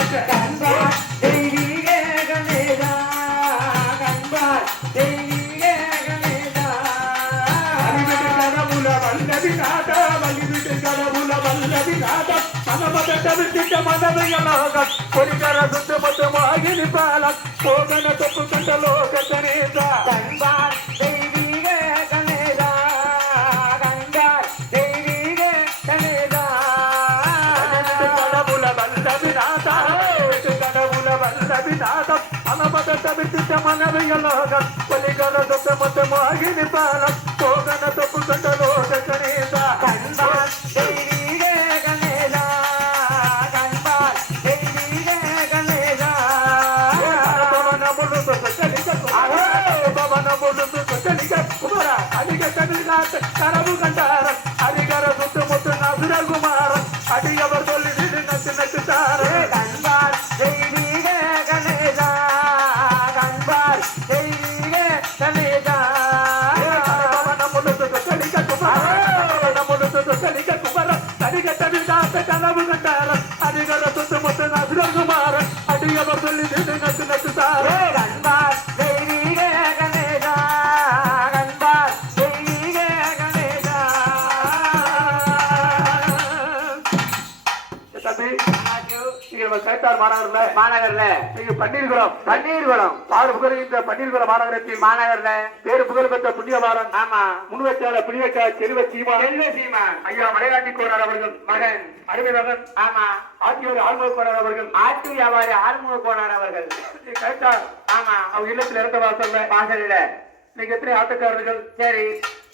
கண்பார் தெய்வீக கணேசா கண்பார் தெய்வீக கணேசா கடவுள வல்லவி நாத வலிவிட்டு கடவுள வல்லவி நாத மனமதவிட்ட மனதையனாக பொறிகர சுத்து மொத்தமாகி நிப்பால போகன தொப்பு கண்ட லோக கணேசா கண்பார் தெய்வீக கணேசா கண்பார் தெய்வீக கணேசா கடவுள வல்லவி நாத கடவுள வல்லவி நாத மனமதவிட்ட மனதையனாக பொறிகர சுத்து மொத்தமாகி நிப்பால போகன தொப்பு கண்ட லோக கணேசா கண்பார் தெய்வீக கணேசா கண்பார் தெய்வீக கணேசா கனவு கண்டார அதிகார சுத்து முத்து நசுரகுமாரன் அடியவர் சொல்லி நச்சு நச்சுத்தார கண்பார் தெய்வீக கணேசா கண்பார் தெய்வீக கணேசா கனவு கண்டார அதிகார சுத்து முத்து நசுரகுமாரன் அடியவர் சொல்லி நச்சு நச்சுத்தார கண்பார் தெய்வீக கணேசா கண்பார் தெய்வீக கணேசா கேட்டார் மாநகர்ல மாநகர்ல நீங்க பன்னீர்குளம் பன்னீர்குளம் பாடு புகழ்கின்ற பன்னீர்குளம் மாநகரத்தில் மாநகர்ல பேரு புகழ் பெற்ற புண்ணியவாரன் ஆமா முன்வச்சால புனிவச்சா செல்வ சீமா செல்வ சீமான் ஐயா மலையாட்டி கோரார் அவர்கள் மகன் அருமை மகன் ஆமா ஆட்சியோர் ஆழ்மொழி கோரார் அவர்கள் ஆட்டு வியாபாரி ஆறுமுக கோனார் அவர்கள் கேட்டார் ஆமா அவங்க இல்லத்தில் இறந்த வாசல்ல வாசல்ல நீங்க எத்தனை ஆட்டக்காரர்கள் சரி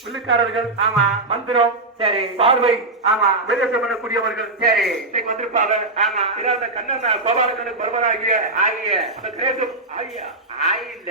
வில்லுக்காரர்கள் ஆமா மந்திரம் சரி பார்வை ஆமா வெளியேற்றம் பண்ணக்கூடியவர்கள் சரி இன்னைக்கு வந்திருப்பாங்க ஆமா அந்த கண்ணன் கோபாலக்கண்ணன் பருவனாகிய ஆகிய அந்த கிரேசம் ஆகியா ஆயில்ல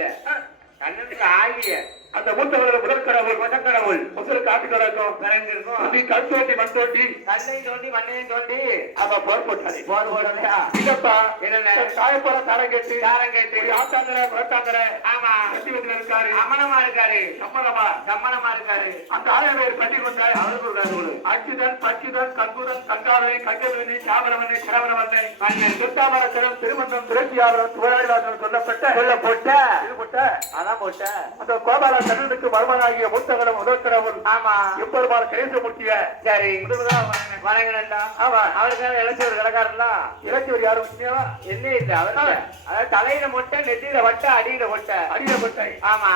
கண்ணனுக்கு ஆகிய அந்த மூத்தவர்களை முதற்கடவுள் முதற்கடவுள் முதல் காட்டுக்கடக்கும் கலந்திருக்கும் நீ கண் தோண்டி மண் தோண்டி கண்ணையும் தோண்டி மண்ணையும் தோண்டி அவ போர் போட்டாளே போர் போடலையா இல்லப்பா என்னென்ன காயப்போற தாரம் கேட்டு தாரம் கேட்டு ஒரு ஆத்தாந்தர புறத்தாந்தர ஆமா கட்டிவத்தில் இருக்காரு அமனமா இருக்காரு சம்மதமா சம்மனமா இருக்காரு அந்த ஆலய பேர் கட்டி வந்தாரு அவருக்கு ஒரு கடவுள் அச்சுதன் பச்சுதன் கங்குதன் கங்காவனை கங்கல்வனி சாமரவனை சிரவணவனை மன்னன் திருத்தாமரத்தனம் திருமந்தம் திரட்சியாவரம் துவராயிலாசனம் சொல்லப்பட்ட இது போட்ட அதான் போட்ட அந்த கோபால கண்ணனுக்கு மருமனாகிய மூத்தகடம் முதற்கடவுள் ஆமா எப்பெருமான கணேசமூர்த்திய சரி முதல்வதாக வணங்கினா ஆமா அவருக்கான இளைச்சவர் கிடக்காருல்ல இலக்கியவர் யாரும் முக்கியமா என்ன இல்ல அவர் அதாவது தலையில மொட்டை நெத்தியில வட்ட அடியில கொட்டை அடியப்பட்டை ஆமா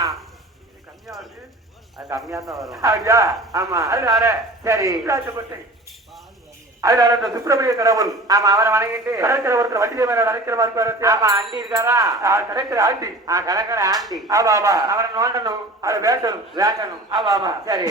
கம்மியா இருக்கு அது கம்மியா தான் வரும் ஐயா ஆமா அதனால சரி ராஜப்பட்டை அதனால அந்த சுப்பிரமணிய கடவுள் ஆமா அவரை வணங்கிட்டு கடற்கரை ஒருத்தர் வண்டியில மேல நடக்கிற மாதிரி இருக்காரு ஆமா ஆண்டி இருக்காரா கடற்கரை ஆண்டி கடற்கரை ஆண்டி ஆமா ஆமா அவரை நோண்டணும் அதை வேண்டணும் வேட்டணும் ஆமா ஆமா சரி